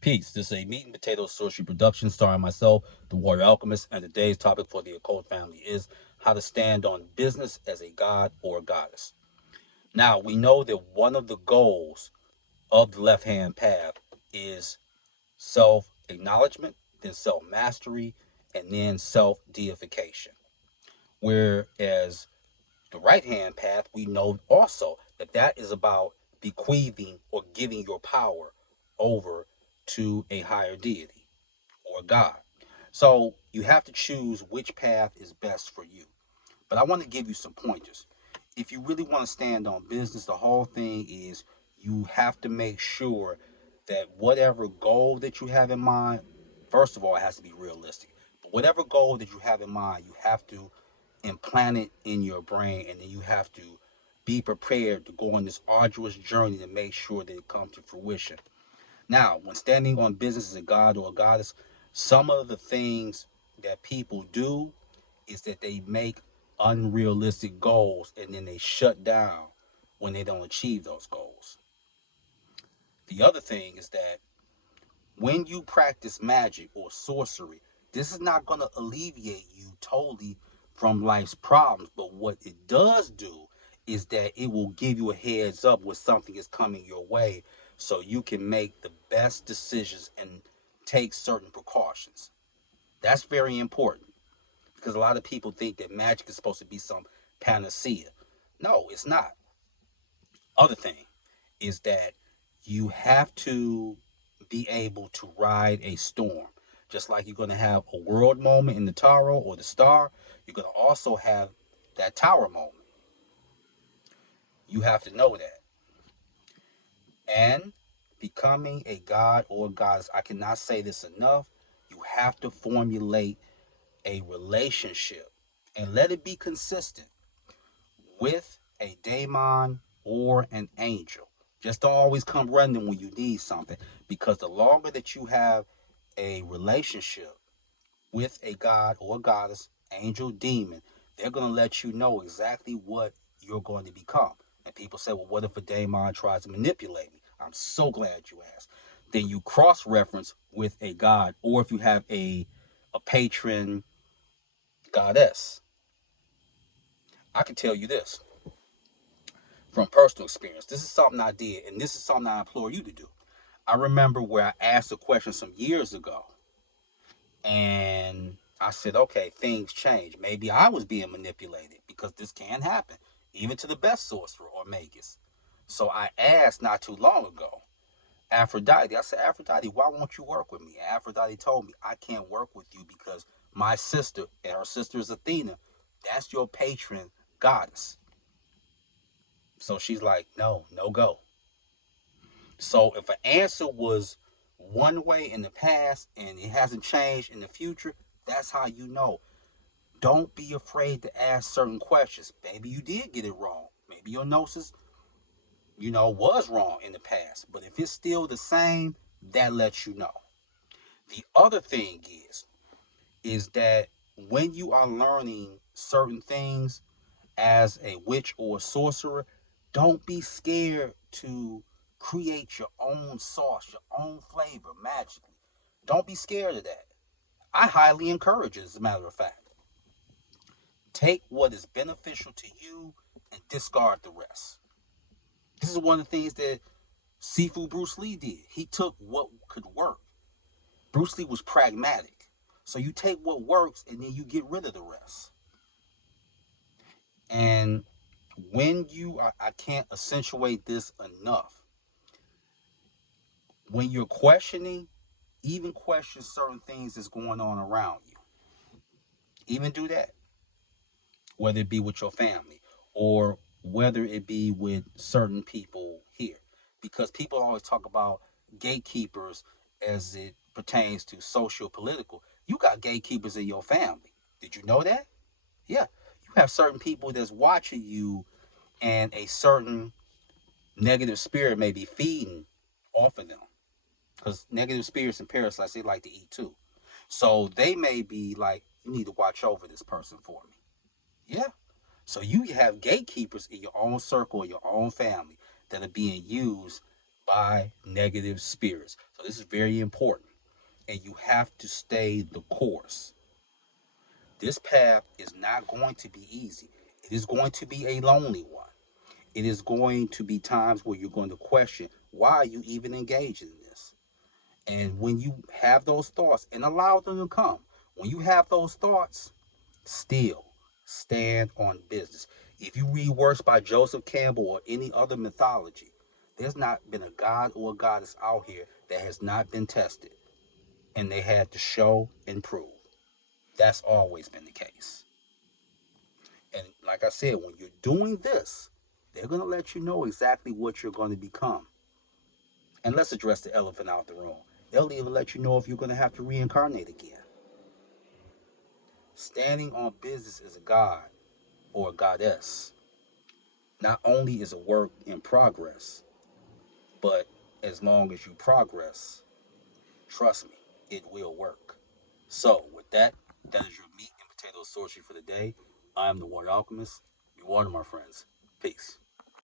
Peace. This is a meat and potato sorcery production starring myself, the Warrior Alchemist, and today's topic for the occult family is how to stand on business as a god or a goddess. Now, we know that one of the goals of the left hand path is self acknowledgement, then self mastery, and then self deification. Whereas the right hand path, we know also that that is about bequeathing or giving your power over to a higher deity or God. So you have to choose which path is best for you. But I want to give you some pointers. If you really want to stand on business, the whole thing is you have to make sure that whatever goal that you have in mind, first of all, it has to be realistic. But whatever goal that you have in mind, you have to implant it in your brain, and then you have to be prepared to go on this arduous journey to make sure that it comes to fruition. Now, when standing on business as a god or a goddess, some of the things that people do is that they make unrealistic goals and then they shut down when they don't achieve those goals. The other thing is that when you practice magic or sorcery, this is not going to alleviate you totally from life's problems, but what it does do is that it will give you a heads up when something is coming your way so you can make the best decisions and take certain precautions. That's very important because a lot of people think that magic is supposed to be some panacea. No, it's not. Other thing is that you have to be able to ride a storm. Just like you're going to have a world moment in the Tarot or the Star, you're going to also have that Tower moment. You have to know that. And becoming a god or goddess, I cannot say this enough. You have to formulate a relationship and let it be consistent with a daemon or an angel. Just don't always come running when you need something, because the longer that you have a relationship with a god or a goddess, angel, demon, they're going to let you know exactly what you're going to become. And people say, well, what if a daemon tries to manipulate me? I'm so glad you asked. Then you cross reference with a god, or if you have a patron goddess. I can tell you this from personal experience. This is something I did, and this is something I implore you to do. I remember where I asked a question some years ago, and I said, okay, things change. Maybe I was being manipulated because this can happen, even to the best sorcerer or magus. So I asked not too long ago, Aphrodite, I said, Aphrodite, why won't you work with me? And Aphrodite told me, I can't work with you because my sister, and her sister is Athena, that's your patron goddess. So she's like, no, no go. So if an answer was one way in the past and it hasn't changed in the future, that's how you know. Don't be afraid to ask certain questions. Maybe you did get it wrong. Maybe your gnosis, was wrong in the past. But if it's still the same, that lets you know. The other thing is that when you are learning certain things as a witch or a sorcerer, don't be scared to create your own sauce, your own flavor magically. Don't be scared of that. I highly encourage it, as a matter of fact. Take what is beneficial to you and discard the rest. This is one of the things that Sifu Bruce Lee did. He took what could work. Bruce Lee was pragmatic. So you take what works and then you get rid of the rest. And when I can't accentuate this enough, when you're questioning, even question certain things that's going on around you. Even do that, whether it be with your family or whether it be with certain people here. Because people always talk about gatekeepers as it pertains to social political. You got gatekeepers in your family. Did you know that? Yeah. You have certain people that's watching you, and a certain negative spirit may be feeding off of them. Because negative spirits and parasites, they like to eat too. So they may be like, you need to watch over this person for me. Yeah. So you have gatekeepers in your own circle, your own family, that are being used by negative spirits. So this is very important. And you have to stay the course. This path is not going to be easy. It is going to be a lonely one. It is going to be times where you're going to question why you even engage in this. And when you have those thoughts and allow them to come, when you have those thoughts, still stand on business. If you read works by Joseph Campbell or any other mythology, there's not been a god or a goddess out here that has not been tested and they had to show and prove. That's always been the case. And like I said, when you're doing this, they're going to let you know exactly what you're going to become. And let's address the elephant out the room. They'll even let you know if you're going to have to reincarnate again. Standing on business as a god or a goddess not only is a work in progress, but as long as you progress, trust me, it will work. So, with that, that is your meat and potato sorcery for the day. I am the Water Alchemist. Be water, my friends. Peace.